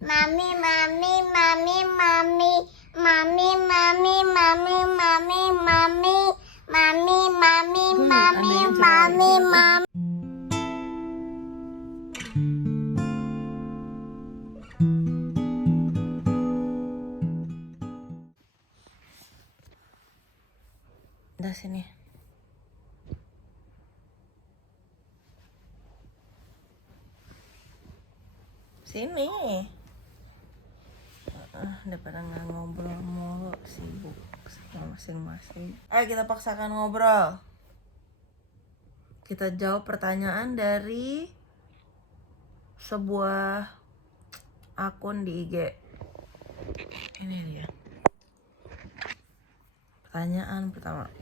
Mami, mami, mami, mami, mami, mami, mami, mami, mami, mami, mami, mami, mami, mami. Udah sini. Sini. Daripada nggak ngobrol mulu, sibuk sama masing-masing. Ayo kita paksakan ngobrol. Kita jawab pertanyaan dari sebuah akun di IG. Ini dia. Pertanyaan pertama.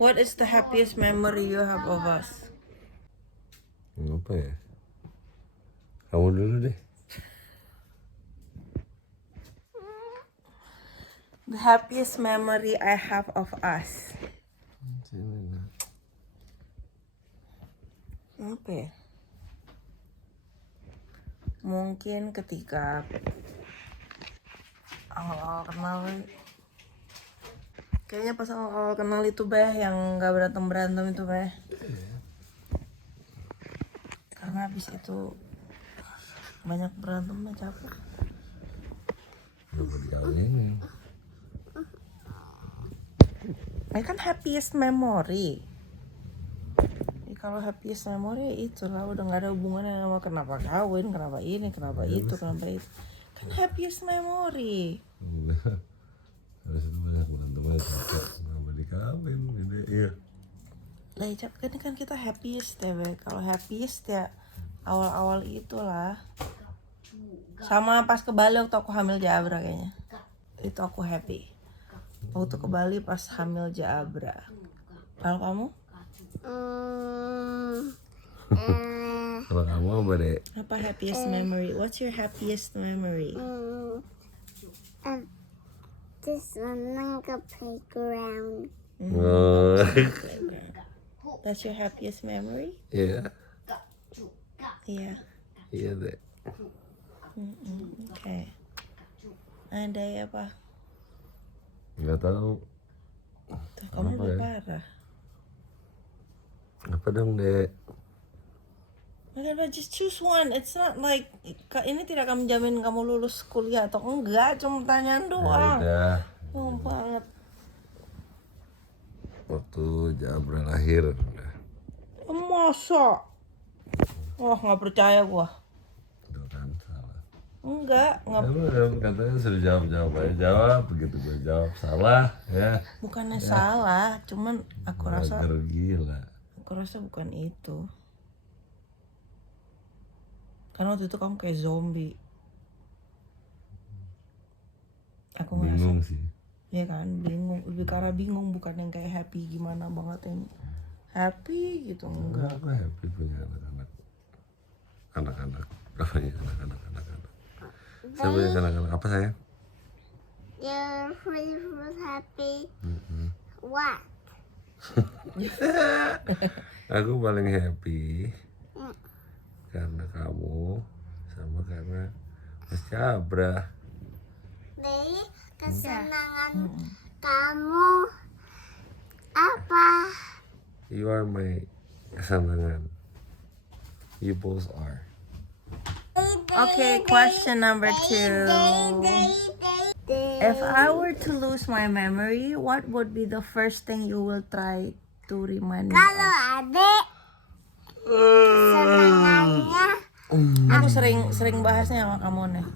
What is the happiest memory you have of us? Apa ya? Kamu dulu deh. The happiest memory I have of us. Apa ya? Mungkin ketika awal-awal kenal. Kayaknya pas awal-awal kenal itu yang gak berantem itu karena habis itu banyak berantemnya capek. Gak mau dikawinin. Ini kan happiest memory. Kalau happiest memory itulah udah gak ada hubungannya sama kenapa kawin, kenapa ini, kenapa itu, kenapa itu. Kan happiest memory. Habis itu banyak berantem capek. Kenapa dikawin? Iya. Lah ini kan kita happiest ya, kalau happiest ya awal-awal itulah. Sama pas ke Bali waktu aku hamil Jabra kayaknya. Itu aku happy. Waktu ke Bali pas hamil Jabra. Kalau kamu? Kalau kamu apa deh? Apa happiest memory? What's your happiest memory? Just senang ke playground. Oh. That's your happiest memory? Iya. Iya. Iya deh. Okay. Ada ya apa? Nggak tahu. Tuh, kamu Apa udah ya? parah. Apa dong dek? But just choose one. It's not like ini tidak akan menjamin kamu lulus kuliah atau enggak. Cuma pertanyaan doang. Udah. Oh banget. Waktu Jabra lahir. Udah. Masa? Oh nggak percaya gua. Itu kan salah. Enggak. Kamu katanya sudah jawab aja. Jawab begitu gue jawab salah ya. Bukannya salah. Cuman aku rasa Gila. bukan itu. Karena waktu itu kamu kayak zombie. Aku Bingung ngerasa, sih. ya kan, bingung. Lebih karena bingung, bukan yang kayak happy gimana banget yang happy gitu, enggak. Aku happy punya anak-anak. Anak-anak. Punya anak-anak. Saya punya anak-anak. Apa sayang? Your favorite happy. What? Aku paling happy karena kamu sama karena Mas Jabra. Dari kesenangan kamu apa? You are my kesenangan. You both are. Okay, question number 2. If I were to lose my memory, what would be the first thing you will try to remind me Kalau of? adik senangannya Aku sering bahasnya sama kamu nih.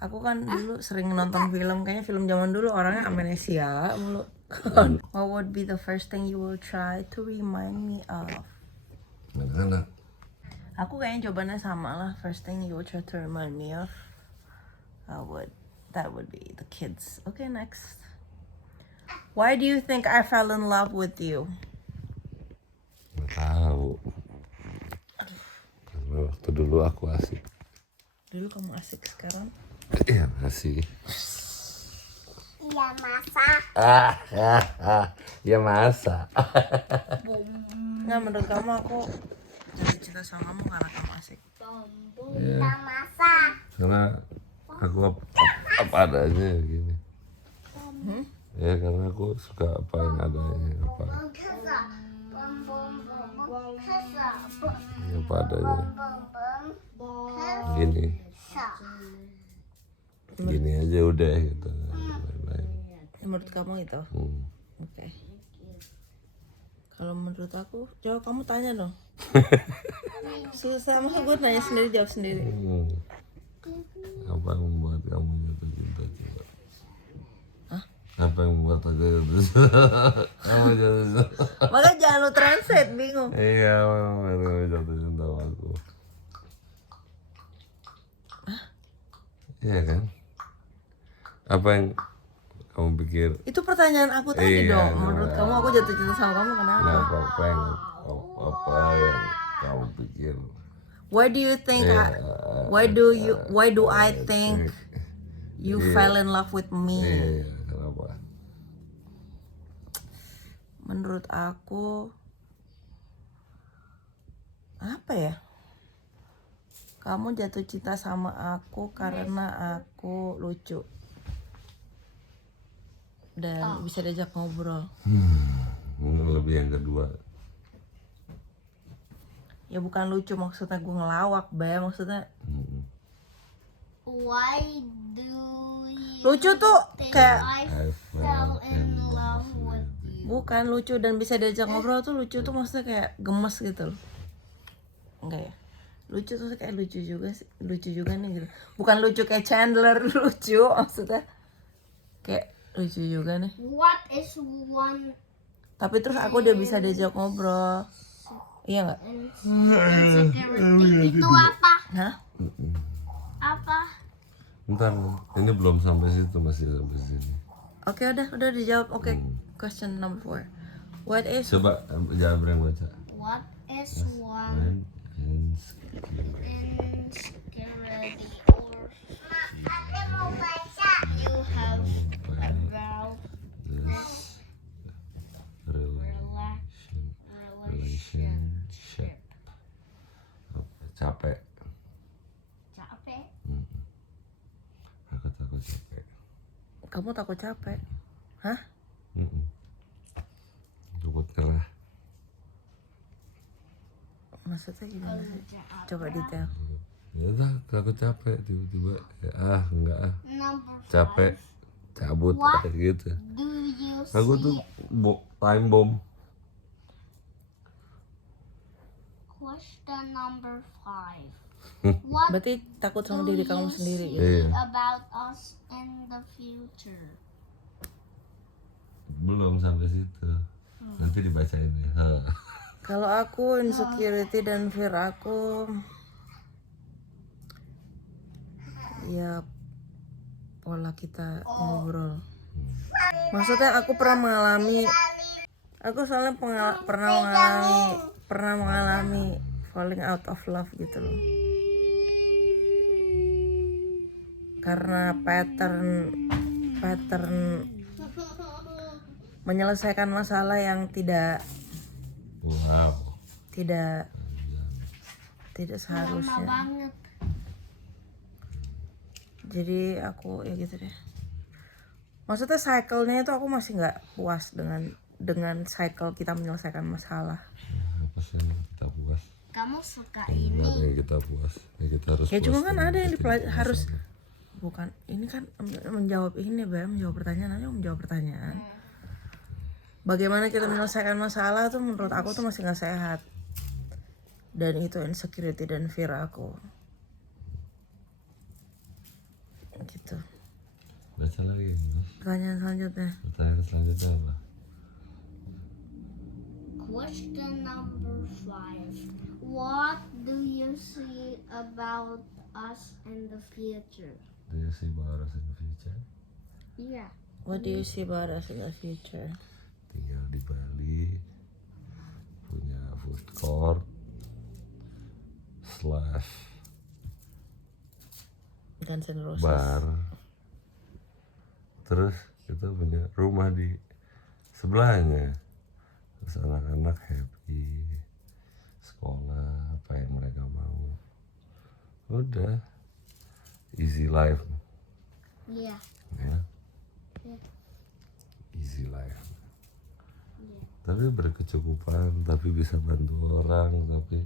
Aku kan dulu sering nonton film, kayaknya film zaman dulu orangnya amnesia mulu. What would be the first thing you will try to remind me of? Anak-anak. Aku kayaknya jawabannya sama lah. First thing you will try to remind me of, that would be the kids. Okay, next. Why do you think I fell in love with you? Nggak tahu. Karena waktu dulu aku asik. Dulu kamu asik, sekarang Iya masih. Iya masak. Ya masa. Nggak, menurut kamu aku jatuh cinta sama kamu karena kamu asik. Kita masak. Karena aku apa adanya gini. Ya karena aku suka apa yang adanya, apa adanya. Gini aja udah gitu. Lain-lain. Menurut kamu itu? Oke. Kalau menurut aku, jawab kamu tanya dong. Susah, masa gue nanya sendiri jawab sendiri. Apa yang membuat kamu jatuh cinta coba? Hah? Apa yang membuat aku jatuh cinta? Kamu jatuh cinta? Makanya jangan lu translate, bingung. Iya, apa yang membuat kamu jatuh cinta sama aku? Iya kan? Apa yang kamu pikir? Itu pertanyaan aku tadi Iya, dong. Menurut kamu aku jatuh cinta sama kamu kenapa? Apa yang kamu pikir? Why do you think why do I think you fell in love with me? Iya, kenapa? Menurut aku apa ya? Kamu jatuh cinta sama aku karena aku lucu dan bisa diajak ngobrol. Mungkin lebih yang kedua. Ya bukan lucu maksudnya gue ngelawak, Bay, maksudnya Why do you lucu tuh kayak I fell in love with you? bukan lucu dan bisa diajak ngobrol tuh lucu tuh maksudnya kayak gemes gitu loh. Enggak ya? Lucu tuh kayak lucu juga sih, lucu juga nih gitu. Bukan lucu kayak Chandler lucu maksudnya kayak lucu juga nih. What is one Tapi terus aku udah bisa diajak ngobrol. Iya nggak? insecurity? Itu apa? Hah? Apa? Bentar, ini belum sampai situ, masih sampai sini. Oke, udah dijawab. Oke, question number 4. What is Coba jawab yang baca. What is one insecurity or you have about this relationship? Capek. Capek. Aku takut capek. kamu takut capek? Hah? Takut kerah. Maksudnya gimana sih? Coba detail. Ya udah, takut capek tiba-tiba. Ya, enggak ah. Number Capek, cabut What? kayak gitu. do you Aku tuh see? time bomb. Question number 5. What Berarti takut sama diri kamu sendiri gitu. Iya. about us in the future? Belum sampai situ. Nanti dibacain ya. Kalau aku insecurity dan fear aku ya pola kita ngobrol. Maksudnya aku pernah soalnya pernah mengalami falling out of love gitu loh. Karena pattern menyelesaikan masalah yang tidak Wow. tidak seharusnya. Banget. Jadi aku ya gitu deh. Maksudnya cycle-nya itu aku masih nggak puas dengan cycle kita menyelesaikan masalah. Apa sih yang kita puas? Kamu suka Ada ini? yang kita puas. Ya kita harus Ya puas cuma kan dengan ada yang ketika harus masalah. bukan ini kan menjawab ini Bam, menjawab pertanyaan aja menjawab pertanyaan. Bagaimana kita menyelesaikan masalah tuh menurut aku tuh masih nggak sehat. Dan itu insecurity dan fear aku. Gitu. Baca lagi. Pertanyaan selanjutnya. Pertanyaan selanjutnya apa? Question number 5. What do you see about us in the future? Do you see about us in the future? Iya. What do you see about us in the future? Tinggal di Bali, punya food court / Guns N' Roses. bar. Terus itu kita punya rumah di sebelahnya, terus anak-anak happy, sekolah apa yang mereka mau, udah easy life Iya. ya, Iya. easy life. Iya. Tapi berkecukupan, tapi bisa bantu orang, tapi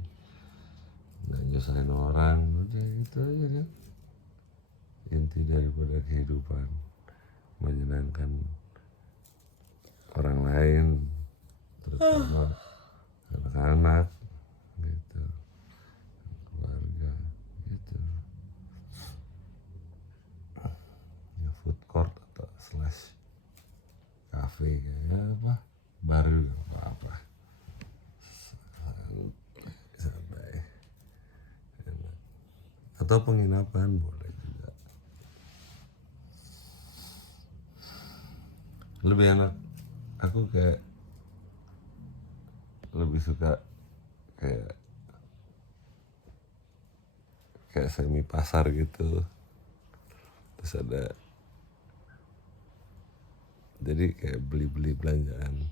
nggak nyusahin orang, udah itu aja kan inti daripada kehidupan, menyenangkan orang lain, terutama anak-anak gitu, keluarga gitu. Ya, food court atau slash cafe kayak apa, baru apa santai, enak. Atau penginapan boleh juga, lebih enak. Aku kayak lebih suka kayak semi pasar gitu, terus ada jadi kayak beli belanjaan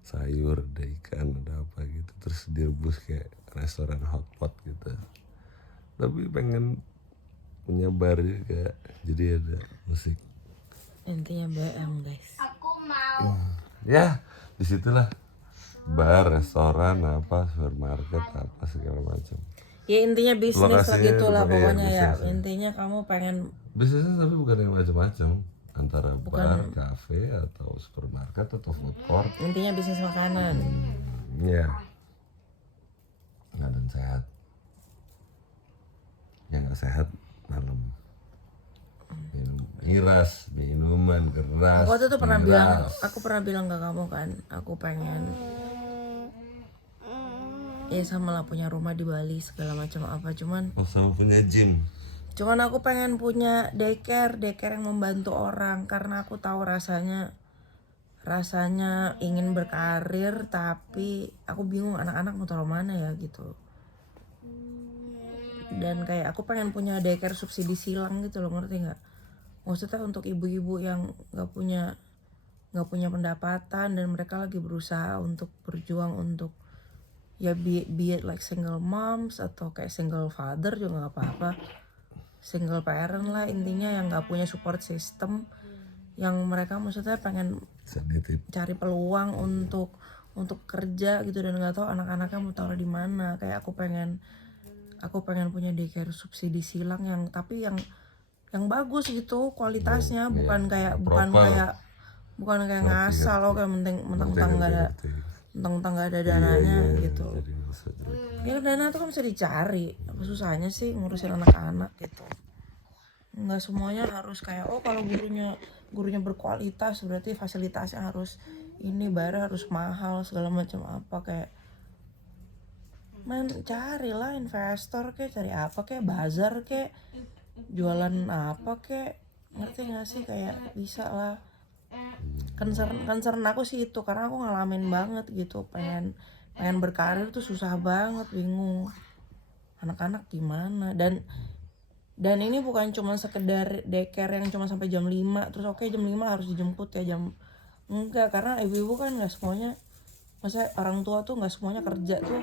sayur, ada ikan, ada apa gitu, terus direbus kayak restoran hotpot gitu. Tapi pengen punya bar juga, jadi ada musik. Intinya BM guys. Aku mau. Ya disitulah bar, restoran, apa, supermarket, apa segala macam. Ya intinya bisnis lah Lokasinya gitulah iya, pokoknya ya. bisnis ya. Intinya kamu pengen Bisnisnya tapi bukan yang macam-macam, antara bar, cafe, atau supermarket, atau food court. intinya bisnis makanan. Iya. Nggak dan sehat. Yang nggak sehat malam. Minum miras, minuman keras. Aku waktu itu pernah bilang, miras. aku pernah bilang ke kamu kan, aku pengen ya sama lah punya rumah di Bali segala macam apa, cuman Oh, sama punya gym. aku pengen punya daycare yang membantu orang karena aku tahu rasanya ingin berkarir tapi aku bingung anak-anak mau taruh mana ya gitu. Dan kayak aku pengen punya daycare subsidi silang gitu loh, ngerti nggak? Maksudnya untuk ibu-ibu yang nggak punya pendapatan dan mereka lagi berusaha untuk berjuang untuk ya be it like single moms atau kayak single father juga nggak apa-apa, single parent lah intinya, yang nggak punya support system, yang mereka maksudnya pengen Sanitip. cari peluang untuk kerja gitu dan nggak tahu anak-anaknya mau taruh di mana. Kayak aku pengen punya daycare subsidi silang yang tapi yang bagus gitu kualitasnya, bukan kayak ngasal loh, kayak mentang-mentang nggak ada nggak ada dananya gitu. Jadi nggak jelek. Ya dana tuh kan bisa dicari, apa susahnya sih ngurusin anak-anak gitu. Nggak semuanya harus kayak kalau gurunya berkualitas berarti fasilitasnya harus ini, bayar harus mahal segala macam apa. Kayak carilah investor, kayak cari apa, kayak bazar, kayak jualan apa, kayak ngerti nggak sih, kayak bisa lah. Concern aku sih itu karena aku ngalamin banget gitu, pengen berkarir tuh susah banget, bingung anak-anak gimana. Dan ini bukan cuma sekedar daycare yang cuma sampai jam 5 terus jam 5 harus dijemput ya, enggak, karena ibu-ibu kan nggak semuanya, maksudnya orang tua tuh nggak semuanya kerja tuh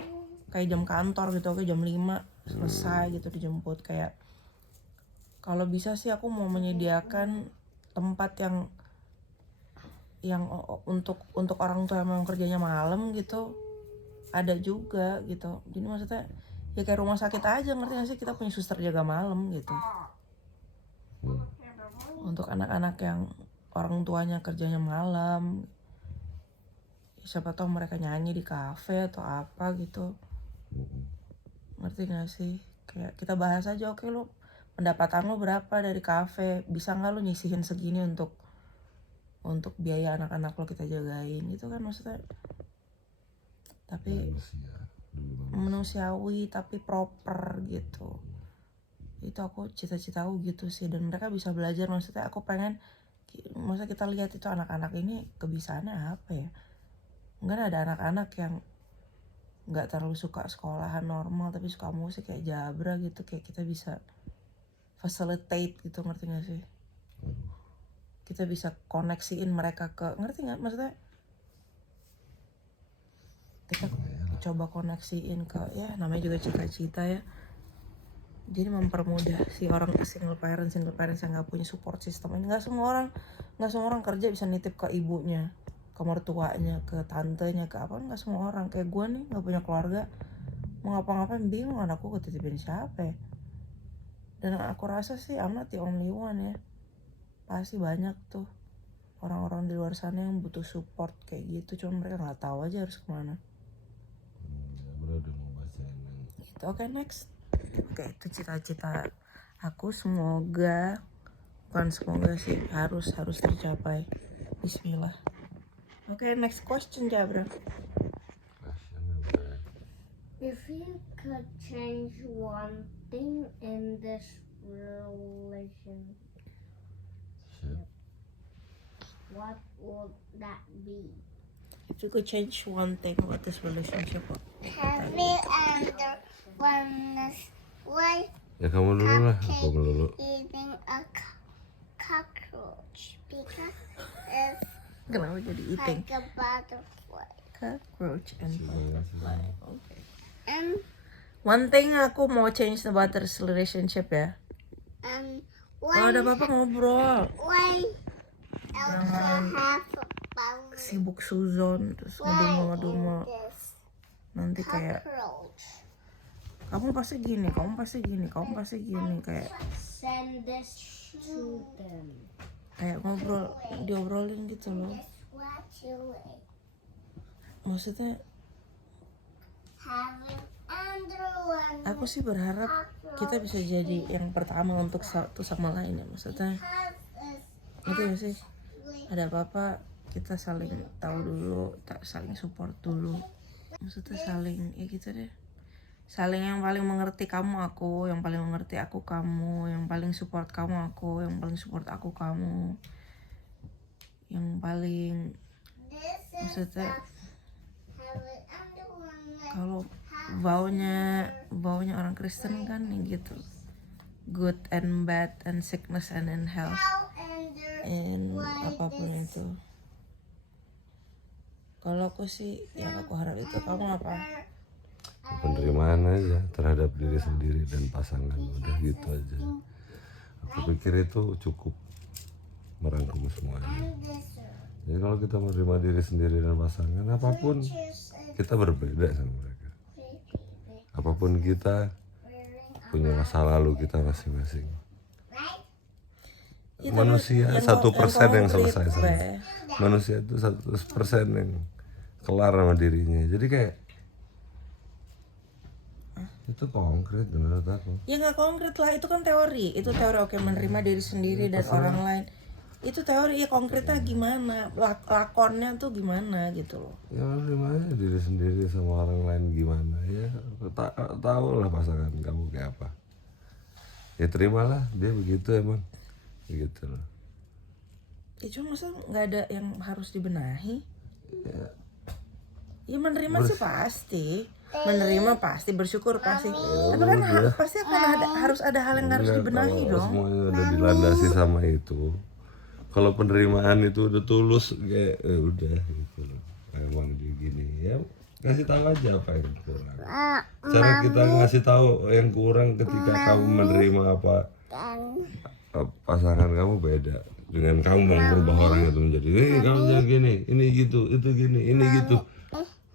kayak jam kantor gitu. Jam 5 selesai gitu dijemput. Kayak kalau bisa sih aku mau menyediakan tempat yang untuk orang tua yang memang kerjanya malam gitu, ada juga gitu. Jadi maksudnya ya kayak rumah sakit aja, ngerti gak sih, kita punya suster jaga malam gitu. Untuk anak-anak yang orang tuanya kerjanya malam, siapa tahu mereka nyanyi di kafe atau apa gitu, ngerti gak sih. Kayak kita bahas aja, oke lu pendapatan lu berapa dari kafe, bisa nggak lu nyisihin segini untuk biaya anak-anak lo kita jagain gitu kan, maksudnya tapi manusiawi tapi proper gitu. Itu aku cita-citaku gitu sih, dan mereka bisa belajar. Maksudnya aku pengen, maksudnya kita lihat itu anak-anak ini kebiasaannya apa ya. Enggak ada anak-anak yang nggak terlalu suka sekolahan normal tapi suka musik kayak Jabra gitu, kayak kita bisa facilitate gitu, ngerti gak sih. kita bisa koneksiin mereka ke, ngerti nggak maksudnya? Kita coba koneksiin ke, ya namanya juga cita-cita ya. Jadi mempermudah si orang single parents yang nggak punya support system ini. Nggak semua orang kerja bisa nitip ke ibunya, ke mertuanya, ke tantenya, ke apa. Nggak semua orang. Kayak gue nih nggak punya keluarga, mau ngapa-ngapain bingung anakku ketitipin siapa ya. Dan aku rasa sih I'm not the only one ya. Pasti banyak tuh orang-orang di luar sana yang butuh support kayak gitu, cuma mereka nggak tahu aja harus kemana. Udah mau bacain yang Gitu. Oke, next. Oke, itu cita-cita aku, semoga, bukan semoga sih, harus tercapai. Bismillah. Oke, next question Jabra. passionnya udah. If you could change one thing in this relationship, Shit. what would that be? If you could change one thing about this relationship, what? Heavy and the oneness way Ya kamu dulu lah, aku dulu. eating a cockroach because it's Kenapa jadi eating like a butterfly. cockroach and butterfly? Okay. And One thing aku mau change about this relationship ya. Kalau ada apa-apa ngobrol. why Elsa have a balloon? Sibuk suzon terus ngedumel-ngedumel. This Nanti kayak cockroach. kamu pasti gini kayak Send this to them. ngobrol, diobrolin gitu loh. Just what you eat. Maksudnya Having Andrew and aku sih berharap kita bisa jadi yang pertama untuk satu sama lain ya. Maksudnya itu ya sih, ada apa-apa kita saling tahu dulu, saling support dulu. Maksudnya saling ya gitu deh. Saling yang paling mengerti kamu aku, yang paling mengerti aku kamu, yang paling support kamu aku, yang paling support aku kamu, yang paling maksudnya kalau baunya orang Kristen kan yang gitu, good and bad and sickness and in health and apapun itu. Kalau aku sih yang aku harap itu, kamu apa? Penerimaan aja terhadap diri sendiri dan pasangan, udah gitu aja. Aku pikir itu cukup merangkum semuanya. Jadi kalau kita menerima diri sendiri dan pasangan, apapun kita berbeda sama mereka. Apapun kita punya masa lalu kita masing-masing. Manusia 1% yang selesai sama. Manusia itu 1% yang kelar sama dirinya. Jadi kayak itu konkret menurut aku. Ya nggak konkret lah, itu kan teori. Itu teori, oke, menerima diri sendiri dan orang lain. Itu teori, ya konkretnya gimana? Lakonnya tuh gimana gitu loh. Ya menerima diri sendiri sama orang lain gimana ya. Tahu lah pasangan kamu kayak apa. Ya terimalah dia begitu emang. Begitu loh. Ya cuma masa nggak ada yang harus dibenahi? Ya menerima sih pasti. Menerima pasti, bersyukur pasti. Tapi kan pasti harus ada hal yang harus dibenahi dong. Semuanya udah dilandasi sama itu. Kalau penerimaan itu udah tulus kayak udah gitu loh. Emang dia gini ya, kasih tahu aja apa yang kurang. Cara kita ngasih tahu yang kurang ketika kamu menerima apa pasangan kamu beda dengan kamu mau merubah orang itu menjadi kamu jadi gini, ini gitu, itu gini, ini gitu.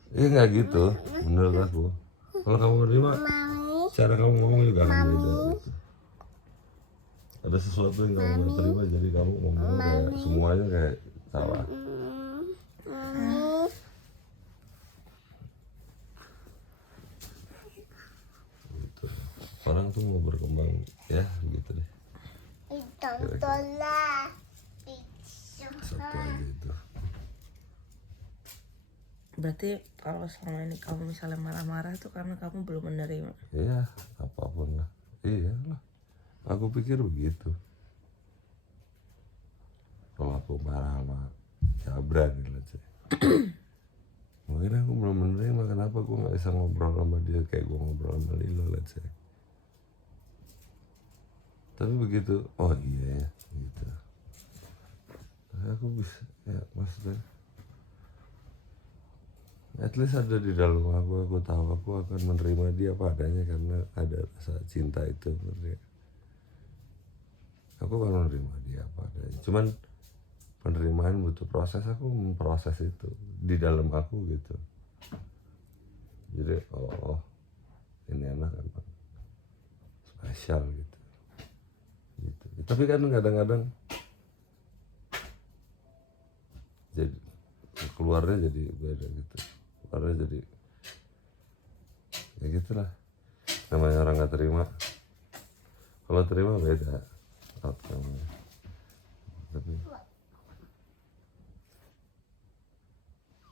Nggak gitu menurut aku. Kalau kamu menerima, cara kamu ngomong juga akan beda gitu. Ada sesuatu yang kamu nggak terima jadi kamu ngomong kayak semuanya kayak salah. Gitu. Orang tuh mau berkembang ya gitu deh. Satu aja itu. Berarti kalau selama ini kamu misalnya marah-marah itu karena kamu belum menerima. Iya, apapun lah. Iya lah. Aku pikir begitu. Kalau aku marah sama Jabra nih lah, Cek. Mungkin aku belum menerima kenapa aku nggak bisa ngobrol sama dia kayak gue ngobrol sama Lilo lah, Cek. Tapi begitu, oh iya ya, gitu. aku bisa ya maksudnya at least ada di dalam aku tahu aku akan menerima dia apa adanya karena ada rasa cinta itu. Aku akan menerima dia apa adanya, cuman penerimaan butuh proses, aku memproses itu di dalam aku gitu. Jadi ini anak emang spesial gitu. Tapi kan kadang-kadang jadi keluarnya jadi beda gitu, keluarnya jadi ya gitulah, namanya orang nggak terima. Kalau terima beda outcome-nya. Tapi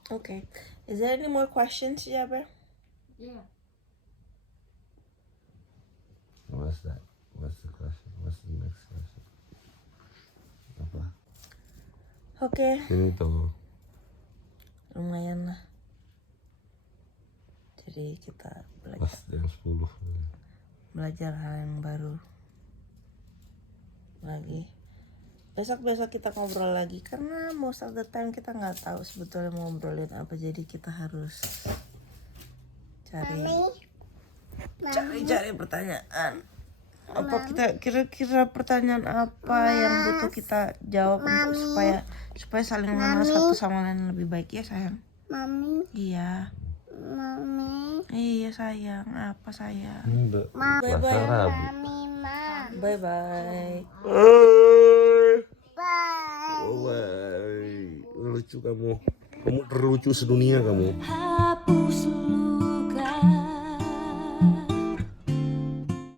Okay. Is there any more questions, Jaber? Yeah. what's that? What's the question? What's the next question? Apa? Oke, Ini tuh lumayan lah. Jadi kita pas jam 10. belajar hal yang baru lagi. Besok kita ngobrol lagi karena most of the time kita nggak tahu sebetulnya mau ngobrolin apa, jadi kita harus cari pertanyaan. Apa kita kira-kira pertanyaan apa yang butuh kita jawab untuk supaya saling mengenal satu sama lain lebih baik ya sayang. Mami, Iya. mami, Iya sayang, apa sayang? Enggak. Bye-bye. mami, ma. Bye bye. Bye. Oh, bye. Lucu kamu. Kamu terlucu sedunia kamu.